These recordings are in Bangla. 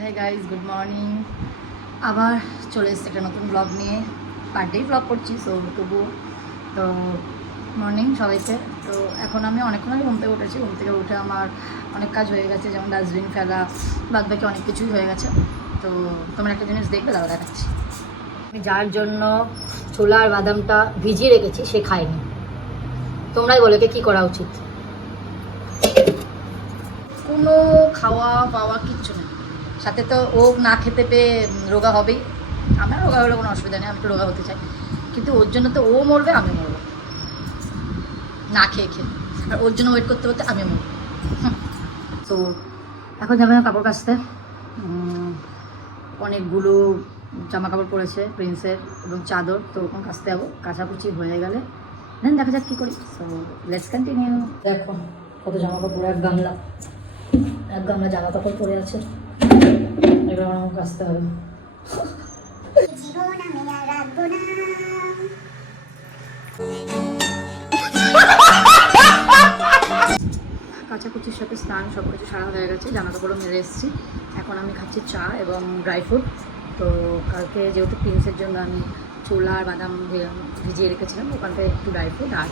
Hi guys, good morning. আবার চলে এসছে একটা নতুন ব্লগ নিয়ে। বার্থডেই ব্লগ করছি, সো তবুও তো মর্নিং সবাইকে। তো এখন আমি অনেকক্ষণ আগে ঘুম থেকে উঠেছি। ঘুম থেকে উঠে আমার অনেক কাজ হয়ে গেছে, যেমন ডাস্টবিন ফেলা, বাদ বাকি অনেক কিছুই হয়ে গেছে। তো তোমরা একটা জিনিস দেখবে, দাদা দেখাচ্ছি। আমি যার জন্য ছোলা আর বাদামটা ভিজিয়ে রেখেছি সে খায়নি। তোমরাই বলো কী করা উচিত? কোনো খাওয়া পাওয়া কিচ্ছু নেই সাথে। তো ও না খেতে পেয়ে রোগা হবেই। আমার রোগা হলে কোনো অসুবিধা নেই, আমি তো রোগা হতে চাই, কিন্তু ওর জন্য তো ও মরবে, আমি মরবো না খেয়ে খেয়ে। আর ওর জন্য ওয়েট করতে করতে আমি মরবো। তো এখন যাবে না কাপড় কাচতে। অনেকগুলো জামা কাপড় পরেছে প্রিন্সের এবং চাদর, তো ওরকম কাচতে যাবো। কাচাকুচি হয়ে গেলে দেন দেখা যাক কী করি। So let's continue. দেখো কত জামা কাপড়, এক গামলা জামা কাপড় পরে আছে। এবার আমার কাচতে হবে। কাচাকুচির সাথে স্নান সব কিছু সারা হয়ে গেছে, জামা কাপড়ও মেরে এসেছি। এখন আমি খাচ্ছি চা এবং ড্রাই ফ্রুট। তো কালকে যেহেতু প্রিন্সের জন্য আমি ছোলা আর বাদাম ভিজিয়ে রেখেছিলাম, ওখানটায় একটু ড্রাই ফ্রুট আর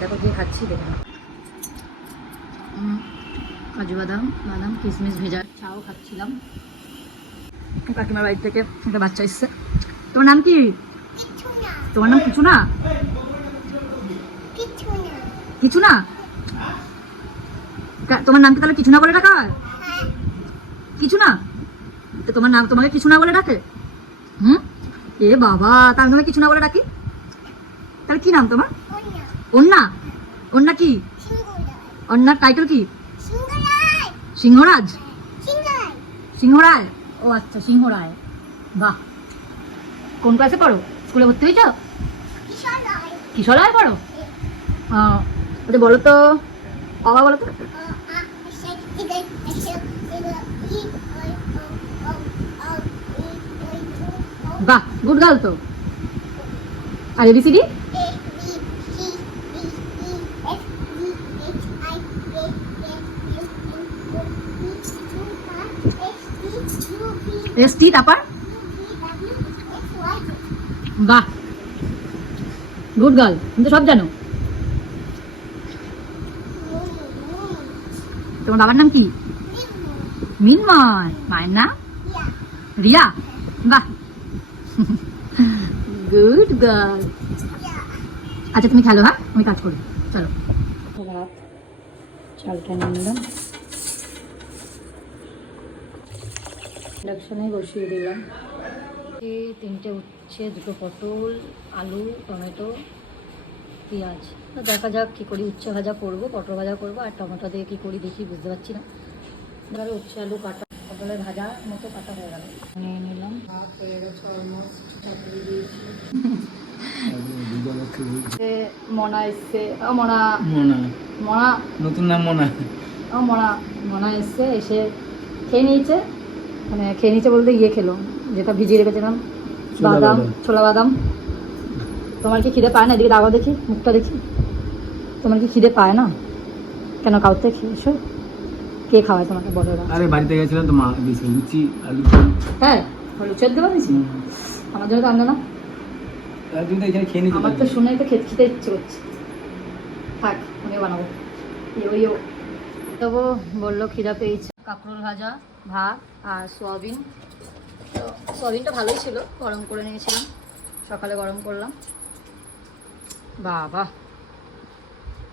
দেখো দিয়ে খাচ্ছি। দেখে না, কাজু বাদাম কিশমিশ ভেজা চাও খাচ্ছিলাম। কাকিমার বাড়ি থেকে একটা বাচ্চা এসছে। তোমার নাম কি? তোমার নাম কিছু না? কিছু না? তোমার নাম কি তাহলে কিছু না বলে ডাকা হয়? কিছু না? তো তোমার নাম তোমাকে কিছু না বলে ডাকে? এ বাবা, তা আমি তোমাকে কিছু না বলে ডাকি? তাহলে কি নাম তোমার? অন্না। অন্না কি? অন্নার টাইটেল কি? সিংহরাজ। সিংহরায়? ও আচ্ছা, সিংহরায়। বাহ। কোন ক্লাসে পড়ো? স্কুলে ভর্তি হয়েছ? কিশোরায় পড়ো? আচ্ছা বলো তো, বাবা বলো তো। বাহ, গুড গার্ল তো। আর এবিসিডি? এসটি, তারপর? বাহ, গুড গার্ল, তুমি তো সব জানো। তোমার বাবার নাম কি? মিনময়। মায়ের নাম? রিয়া। বাহ, গুড গার্ল। আচ্ছা তুমি খেলো, হ্যাঁ আমি কাজ করি, চলো। ভাত চালটা নিয়ে নিলাম, ইন্ডাকশনে বসিয়ে দিলাম। এই 3টে উচ্ছে, 2টো পটল, আলু, টমেটো, পেঁয়াজ। তো দেখা যাক কী করি। উচ্ছে ভাজা করবো, পটল ভাজা করবো, আর টমেটো দিয়ে কী করি দেখি, বুঝতে পারছি না। এবারে উচ্ছে আলু কাটা, পটলের ভাজা মতো কাটা হয়ে গেল। নিয়ে নিলাম, ভাত হয়ে গেছে অলমোস্ট, চাকরি দিয়েছি। মনা এসছে, মনা নতুন নাম মনা এসছে, এসে খেয়ে নিয়েছে। মানে খেয়ে নিয়েছে বলতে ইয়ে খেলো, যেটা ভিজিয়ে রেখেছিলাম বাদাম, ছোলা বাদাম। তোমার কি খিদে পায় না? এদিকে দাও দেখি, মুখটা দেখি। তোমার কি খিদে পায় না কেন? কাউতে খেয়ে এসো। কে খাওয়ায় তোমাকে বলো? আরে বাড়িতে গেছিলাম তো, মা দিয়েছে লুচি আলু। হ্যাঁ, লুচি দেওয়া দিয়েছি। আমার জন্য তো আনবে না? আমার তো শুনে তো খেতে ইচ্ছে করছে। থাক, আমিও বানাবো। ইয়ো তবু বললো খিদা পেয়েছে। কাঁকরোল ভাজা, ভাত আর সোয়াবিন। তো সোয়াবিনটা ভালোই ছিল, গরম করে নিয়েছিলাম, সকালে গরম করলাম। বাবা,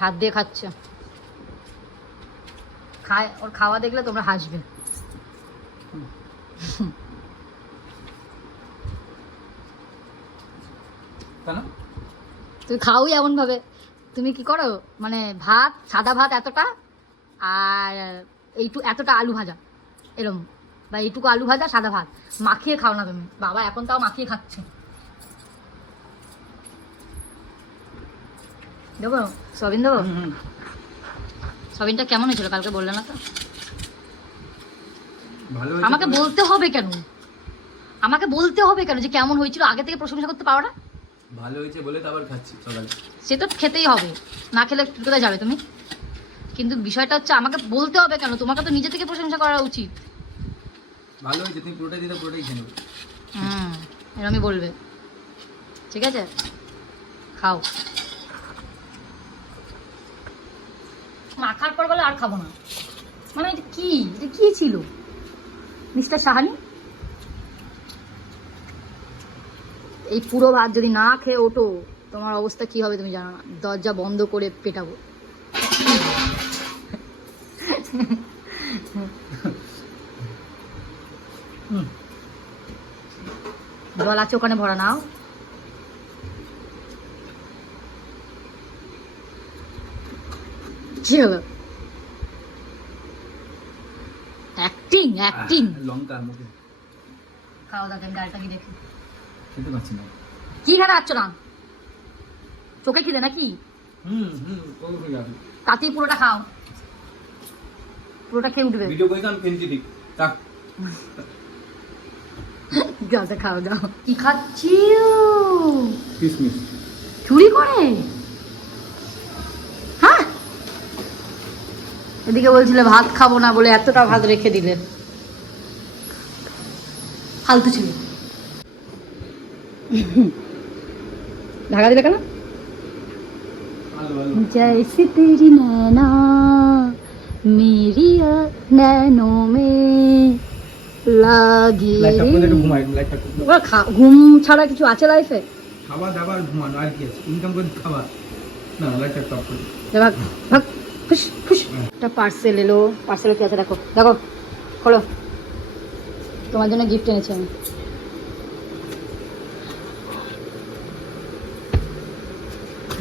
হাত দিয়ে খাচ্ছে। খায়, ওর খাওয়া দেখলে তোমরা হাসবে। তুমি খাওই এমন ভাবে। তুমি কি করো মানে, ভাত, সাদা ভাত এতটা, আর এতটা আলু ভাজা এরকম, বা এইটুকু আলু ভাজা সাদা ভাত মাখিয়ে খাও না তুমি। বাবা এখন তাও মাখিয়ে খাচ্ছে। দেবো সয়াবিন? দেবো। সয়াবিনটা কেমন হয়েছিল কালকে বললে না তো? আমাকে বলতে হবে কেন? আমাকে বলতে হবে কেন যে কেমন হয়েছিল? আগে থেকে প্রশংসা করতে পারো না? ভালো হয়েছে বলে তো আবার খাচ্ছি সকালে। সে তো খেতেই হবে, না খেলে কোথায় যাবে তুমি? কিন্তু বিষয়টা হচ্ছে আমাকে বলতে হবে কেন? তোমাকে তো নিজে থেকে প্রশংসা করা উচিত। ভালো হয়েছে, তুমি পুরোটাই দিতে পুরোটাই খেয়ে নেবে। এরমই বলবে, ঠিক আছে? খাও। মাখার পর বলে আর খাবো না, মানে এটা কি ছিল মিস্টার সাহানি? এই পুরো ভাত যদি না খেয়ে ওঠো তোমার অবস্থা কি হবে তুমি জানো না। দরজা বন্ধ করে পেটাবো। জল আছে ওখানে ভরা, নাও। কি হলো? অ্যাক্টিং। লঙ্কা মুখে খাওয়া দাওয়া, গাড়িটা কি দেখি খেতে পাচ্ছি না। কি খাতে পাচ্ছ না? চোখে খিদে নাকি? তাতেই পুরোটা খাও, পুরোটা খেয়ে উঠবে। ভিডিও কইতাম ফেনছি ঠিক তাক গাছে খাও দাও। কি খাচ্ছি? কিসমিস চুরি করে? হ্যাঁ, এদিকে বলছিলে ভাত খাবো না বলে এতটা ভাত রেখে দিলে, ফালতু ছিল। ঢাকা দিলে কেন? जैसे तेरी नैना मेरी नैनों में লাগি ঘুম ছাড়া কিছু আছে লাইফে? খাবার দাবার ঘুমানো আর কি আছে, ইনকাম করে খাবার না। লাইটটা টপ করে ভাগ ভাগ ফুস ফুস। একটা পার্সেল এলো, পার্সেলে কি আছে দেখো, দেখো খোলো। তোমার জন্য গিফট এনেছি আমি।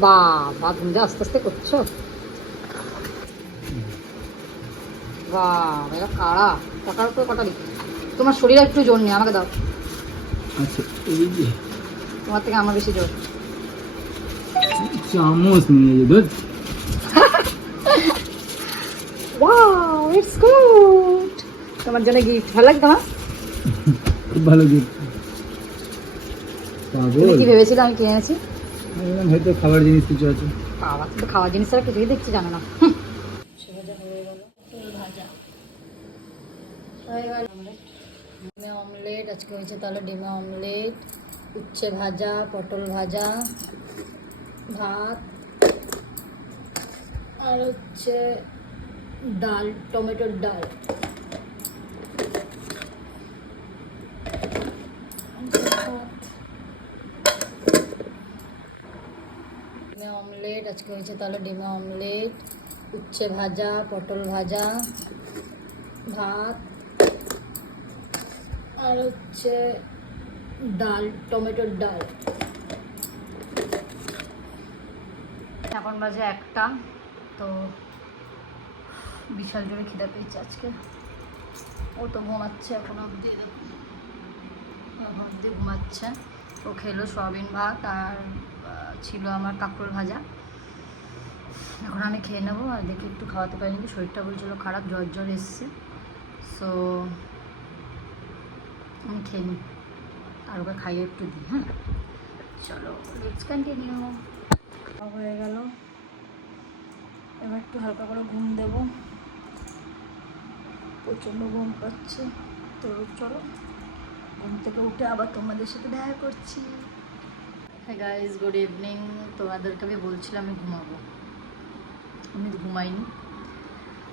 বাবা তুমি যে আস্তে আস্তে করছো। বাবা এটা কাড়া, টাকার উপরে কটারি। তোমার শরীরে একটু জোর নেই, আমাকে দাও। আচ্ছা এই যে তোমার থেকে আমার বেশি জোর। চামচ নিয়ে যে দুধ। Wow it's good. তোমার জন্য গিফট। ভালো লাগে তোমার? খুব ভালো গিফট। তুমি কি ভেবেছিলে আমি কিনে এনেছি? হয়তো খাবার জিনিস কিছু আছে। বাবা তো খাওয়া জিনিস ছাড়া কিছুই দেখছি জানো না। ভাজা হয়ে গেল, পটল ভাজা হয়ে গেল, ডিমে অমলেট আজকে হয়েছে। তাহলে ডিমে অমলেট, উচ্ছে ভাজা, পটল ভাজা, ভাত, আর হচ্ছে ডাল, টমেটোর ডাল। ডিমে অমলেট আজকে হয়েছে। তাহলে ডিমে অমলেট, উচ্ছে ভাজা, পটল ভাজা, ভাত, আর হচ্ছে ডাল, টমেটোর ডাল। এখন বাজে 1টা। তো বিশাল জোরে খিদে পেয়েছে আজকে। ও তো ঘুমাচ্ছে এখন অবধি, এখন অবধি ঘুমাচ্ছে। ও খেলো সয়াবিন ভাত আর ছিল আমার কাঁকরোল ভাজা। এখন আমি খেয়ে নেবো। আর দেখি একটু খাওয়াতে পারিনি, শরীরটা বলছিল খারাপ, জ্বর এসছে। সো আমি খেয়ে নিই আর ওকে খাইয়ে একটু দিই। হ্যাঁ চলো লেটস কন্টিনিউ। হয়ে গেল, এবার একটু হালকা করে ঘুম দেবো। প্রচণ্ড ঘুম পাচ্ছে, তো চলো ঘুম থেকে উঠে আবার তোমাদের সাথে দেখা করছি। হ্যাঁ গাইজ, গুড ইভিনিং। তোমাদেরকে আমি বলছিলাম আমি ঘুমাবো, আমি ঘুমাইনি।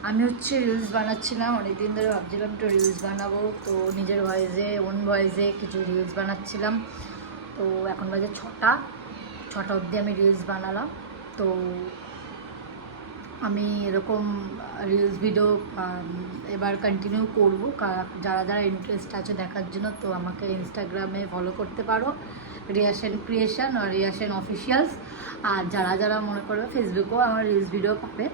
আমি হচ্ছে রিলস বানাচ্ছিলাম, অনেকদিন ধরে ভাবছিলাম একটু রিলস বানাবো। তো নিজের ভয়েসে, ওন ভয়েসে কিছু রিলস বানাচ্ছিলাম। তো এখন বাজে 6টা অবধি আমি রিলস বানালাম। তো আমি এরকম রিলস ভিডিও এবার কন্টিনিউ করবো। যারা যারা ইন্টারেস্ট আছে দেখার জন্য, তো আমাকে ইনস্টাগ্রামে ফলো করতে পারো, রিয়াসেন ক্রিয়েশন আর রিয়াসেন অফিসিয়ালস। আর যারা যারা মনে করবে ফেসবুকেও আমার রিলস ভিডিও পাবে।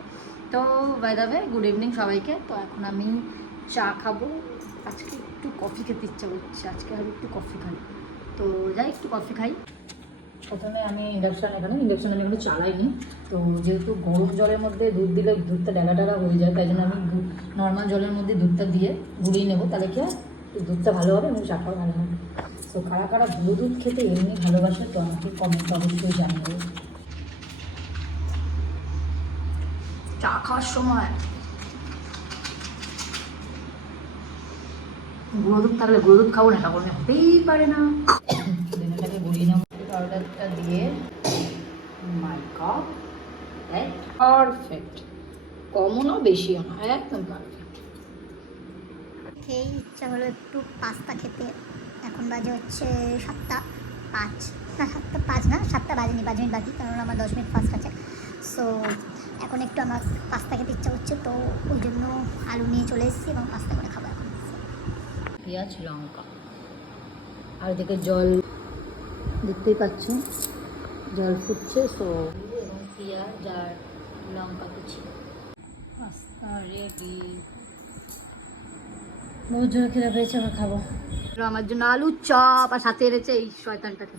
তো by the way, good evening সবাইকে। তো এখন আমি চা খাবো। আজকে একটু কফি খেতে ইচ্ছা করছে, আজকে আমি একটু কফি খাই। তো যাই একটু কফি খাই। প্রথমে আমি ইন্ডাকশান আমি এখনো চালাইনি। তো যেহেতু গরম জলের মধ্যে দুধ দিলে দুধটা ডালা হয়ে যায়, তাই জন্য আমি নর্মাল জলের মধ্যে দুধটা দিয়ে গুঁড়িয়ে নেবো। তাহলে কি দুধটা ভালো হবে এবং চাটাও ভালো হবে। তো কারা কারা গুঁড়ো দুধ খেতে এমনি ভালোবাসে তো আমাকে কমেন্ট অবশ্যই জানাবে। চা খাওয়ার সময় গুঁড়ো দুধ থাকলে গুঁড়ো দুধ খাবো না, এটা বললে হতেই পারে না। এটাকে গড়িয়ে নেব পাউডারটা দিয়ে। মাই গড, পারফেক্ট, কমও না বেশিও না, একদম পারফেক্ট। খেয়ে ইচ্ছা হলো একটু পাস্তা খেতে। এখন বাজে হচ্ছে 7টা 5, না 7টা 5 না, 7টা বাজেনি, 5 মিনিট বাকি, কারণ আমার 10 মিনিট ফাস্ট আছে। সো এখন একটু আমার পাস্তা খেতে ইচ্ছা হচ্ছে, তো ওই জন্য আলু নিয়ে চলে এসেছি এবং পাস্তা করে খাবো এখন। পেঁয়াজ লঙ্কা আর এদিকে জল, দেখতেই পাচ্ছ জল ফুটছে। সো এবং পেঁয়াজ আর লঙ্কা কুচি, পাস্তা রেডি। বহুত জোরে খেতে পেয়েছে, আমরা খাবো। আমার জন্য আলু চপ আর সাথে এনেছে এই শয়তানটাকে।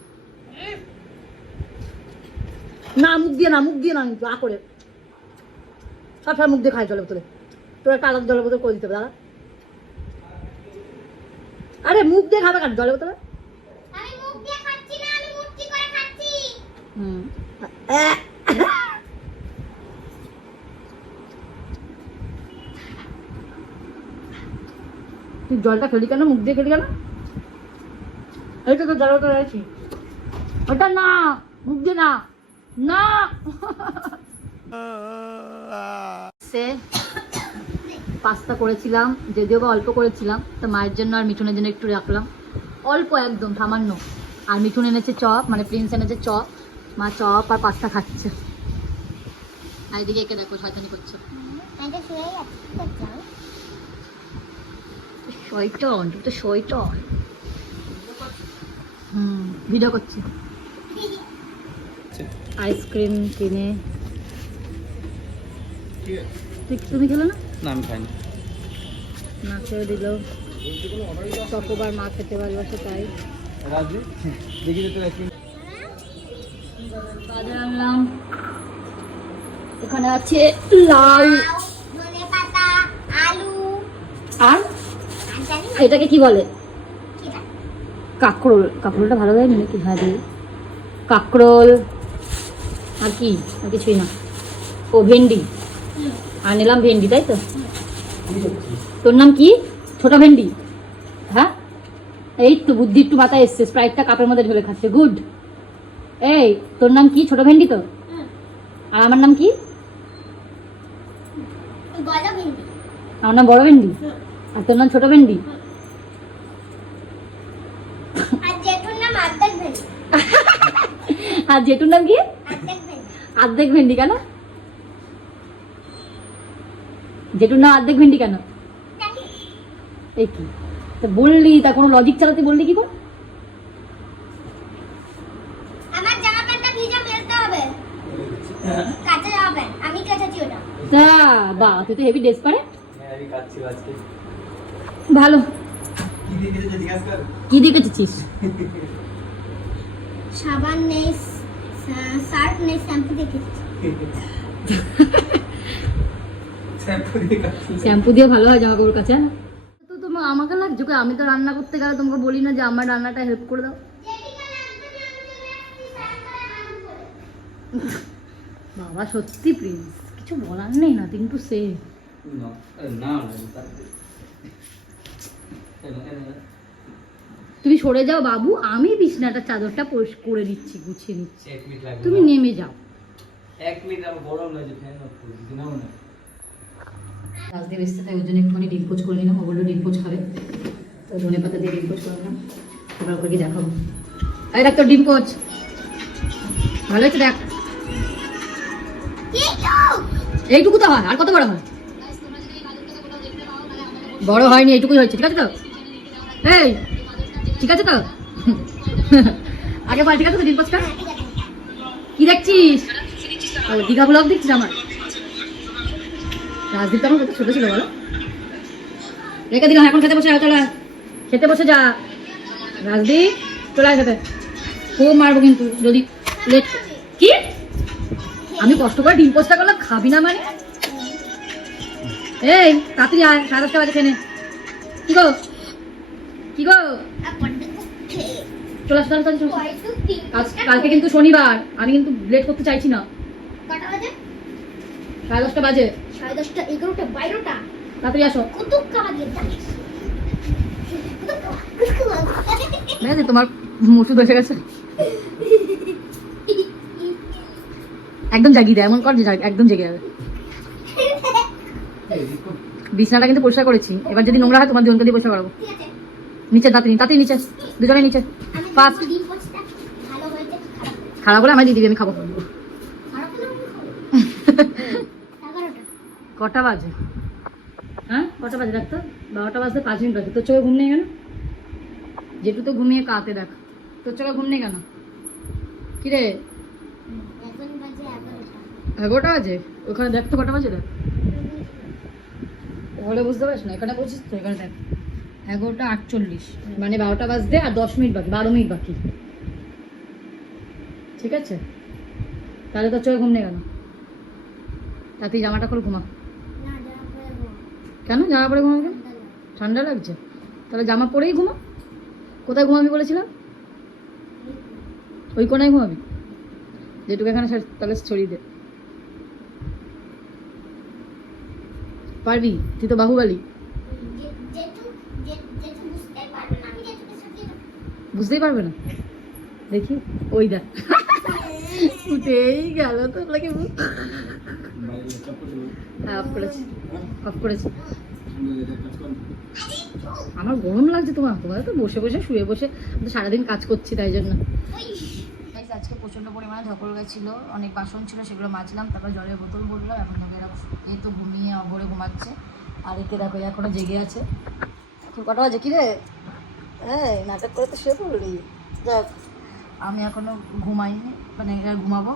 না মুখ দিয়ে না, মুখ দিয়ে না, কিন্তু করে সবসময় মুখ দিয়ে খাই জলের বোতলে। তোর একটা আলাদা জলের বোতল করে দিতে হবে দাদা। আরে মুখ দিয়ে খাবে কেন জলের বোতলে? আমি মুখ দিয়ে খাচ্ছি না, আমি মুটকি করে খাচ্ছি। তুই জলটা খেলি কেন, মুখ দিয়ে খেলি কেন? এইটা তো জলের বোতলে আছি, ওটা না, মুখ দিয়ে না, না। সে পাস্তা করেছিলাম, যদিও বা অল্প করেছিলাম, তো মায়ের জন্য আর মিঠুনের জন্য একটু রাখলাম, অল্প একদম সামান্য। আর মিঠুন এনেছে চপ, মানে প্রিন্স এনেছে চপ। মা চপ আর পাস্তা খাচ্ছে, আর এদিকে একে দেখো শয়তানি করছে। এটা শুয়ে যাচ্ছে। শয়তান, তুই তো শয়তান। ভিডিও করছি। আইসক্রিম কিনে তুমি খেলো না? না আমি খাইনি। মা খেয়ে দিল, চকোবার মা খেতে ভালোবাসে তাই। দেখি যেতে রাখি। বাজার আনলাম, এখানে আছে লাল ধনেপাতা, আলু, আর আর জানি না এটাকে কি বলে, কিটা। কাঁকরোল। কাঁকরোলটা ভালো লাগে নাকি? হ্যাঁ দিয়ে কাঁকরোল, আর কি, আর কিছুই না। ও ভেন্ডি, আর নিলাম ভেন্ডি, তাই তো? তোর নাম কি? ছোট ভেন্ডি? হ্যাঁ, এই তো বুদ্ধি একটু মাথায় এসছে, স্প্রাইটটা কাপের মধ্যে ঢেলে খাচ্ছে, গুড। এই তোর নাম কি? ছোট ভেন্ডি তো? আর আমার নাম কি? বড় ভিন্ডি। আমার নাম বড় ভেন্ডি, আর তোর নাম ছোট ভেন্ডি। আর জেঠুর নাম অর্ধেক ভেন্ডি। আর জেঠুর নাম কি? অর্ধেক ভেন্ডি। অর্ধেক ভেন্ডি কেন? জেঠুর নাম অর্ধেক ভেন্ডি কেন? জানি। এই কি তা বললি, তা কোনো লজিক চালাতে বললি কি করে? আমার জামা প্যান্টটা ভিজা মেলতে হবে। কাঁচা জামা প্যান্ট, আমি কাচাচ্ছি ওটা। তা বা তুই তো হেভি ড্রেস পারে। হ্যাঁ আমি খাচ্ছি আজকে। ভালো। কি দিয়ে খেতে জিজ্ঞাসা কর। কি দেখেছিস? সাবান নেই, সার্ফ নেই, শ্যাম্পু দেখেছি। শ্যাম্পু দিয়ে খাচ্ছি। শ্যাম্পু দিয়ে ভালো হয় জামা কাপড় কাচা। তো তোমার আমাকে লাগছে, আমি তো রান্না করতে গেলে তোমাকে বলি না যে আমার রান্নাটা হেল্প করে দাও। বাবা সত্যি প্রিন্স, কিছু বলার নেই, না কিন্তু সে। না না তুমি সরে যাও বাবু, আমি বিছনাটা চাদরটা করে দিচ্ছি, গুছিয়ে নিচ্ছি, 1 মিনিট লাগবে। তুমি নেমে যাও। 1 মিনিট আমার গরম লাগে, ফ্যান অফ করে দিই নাও না। রাজদীপ এসছে তাই ওই জন্য একটুখানি ডিম পোচ করে নিলাম, ওগুলো ডিম পোচ খাবে, তো ধনে পাতা দিয়ে ডিম পোচ করে নিলাম, এবার ওকে দেখাবো। এই দেখ তোর ডিম পোচ ভালো হয়েছে, দেখ এইটুকু তো হয়, আর কত বড় হয়? বড় হয়নি, এইটুকুই হয়েছে, ঠিক আছে তো? এই ঠিক আছে তো? আগে বল ঠিক আছে তো ডিম পোচটা? কি দেখছিস? ও দীঘা ব্লগ দেখছিস আমার? রাজদীপ তো আমার কত ছোট ছিল বলো, রেখে দিলাম, এখন খেতে বসে চলে খেতে বসে যা। রাজদীপ চলে আয় খেতে, খুব মারবো কিন্তু যদি লেট। কি আমি কষ্ট করে ডিম পোস্টটা করলাম, খাবি না মানে? এই তাড়াতাড়ি আয়, 10:30 বাজে, খেয়ে নে। কি গো কি গো, চলে আসো তাড়াতাড়ি চলে আসো। কালকে কিন্তু শনিবার, আমি কিন্তু লেট করতে চাইছি না। কটা বাজে? 10:30 বাজে। 10:30, 11টা, 12টা। তাড়াতাড়ি আসো। কুতুব খাওয়া দিয়ে ঠিক আছে, তোমার ওষুধ এসে গেছে। একদম জাগিয়ে দেয়, এমন কর যে একদম জেগে যাবে। বিছানাটা কিন্তু পরিষ্কার করেছি, এবার যদি নোংরা হয় তোমার দুজনকে দিয়ে পরিষ্কার করাবো। ঠিক আছে নিচে তাড়াতাড়ি তাড়াতাড়ি নিচে, দুজনে নিচে আমি ফার্স্ট। ডিম পোস্টটা ভালো হয়েছে খারাপ খারাপ হলে আমায় দিয়ে দিবি, আমি খাবো। খারাপ হলে আমি খাবো 11টা কটা বাজে? হ্যাঁ কটা বাজে দেখ তো? 12টা বাজতে 5 মিনিট বাজে। তোর চোখে ঘুম নেই কেন? যেটু তো ঘুমিয়ে কাতে দেখ, তোর চোখে ঘুম নেই কেন? কিরে এখন বাজে 11টা 11টা বাজে? ওখানে দেখ তো কটা বাজে, দেখ ওখানে বুঝতে পারিস না, এখানে বলছিস তো, এখানে দেখ 11:48, মানে 12টা বাজতে আর 10 মিনিট বাকি, 12 মিনিট বাকি। ঠিক আছে, তাহলে তোর চোখে ঘুম নেই কেন? তা তুই জামাটা খোল, ঘুমা। না জামা পরে ঘুম কেন জামা পরে ঘুমাবি কেন? ঠান্ডা লাগছে? তাহলে জামা পরেই ঘুমা। কোথায় ঘুমাবি বলেছিলাম? ওই কোনায় ঘুমাবি, যেটুকু এখানে তাহলে ছড়িয়ে দে। পারবি? তুই তো বাহুবালি। যেটু বুঝতে পারবে না আমি যেটুকে সাথে বুঝতেই পারবে না, দেখি ওই দেখ উঠেই গেল তো লাগে। হ্যাঁ অফ করেছি, অফ করেছি। আমার গরম লাগছে, তোমাদের তো বসে বসে শুয়ে বসে, আমি তো সারাদিন কাজ করছি তাই জন্য। আজকে প্রচণ্ড পরিমাণে ধকল গেছিল, অনেক বাসন ছিল, সেগুলো মাজলাম, তারপর জলের বোতল ভরলাম। এখন দেখো এরা এই তো ঘুমিয়ে অঘরে ঘুমাচ্ছে, আর একে দেখো এখনো জেগে আছে। এখন কটা বাজে কি রে? হ্যাঁ নাটক করে তো শুয়ে পড়লি। যাক আমি এখনো ঘুমাইনি, মানে এরা ঘুমাবো।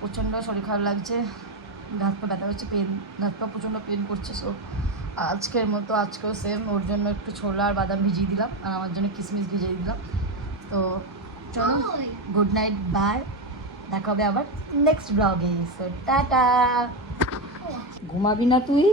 প্রচণ্ড শরীর খারাপ লাগছে, হাত পা ব্যথা হচ্ছে, পেন, হাত পা প্রচণ্ড পেন করছে। সো আজকের মতো আজকেও সেম, ওর জন্য একটু ছোলা আর বাদাম ভিজিয়ে দিলাম, আর আমার জন্য কিশমিশ ভিজিয়ে দিলাম। তো চলো গুড নাইট, বাই, দেখা হবে আবার নেক্সট ব্লগে। So tata. ঘুমাবি না তুই?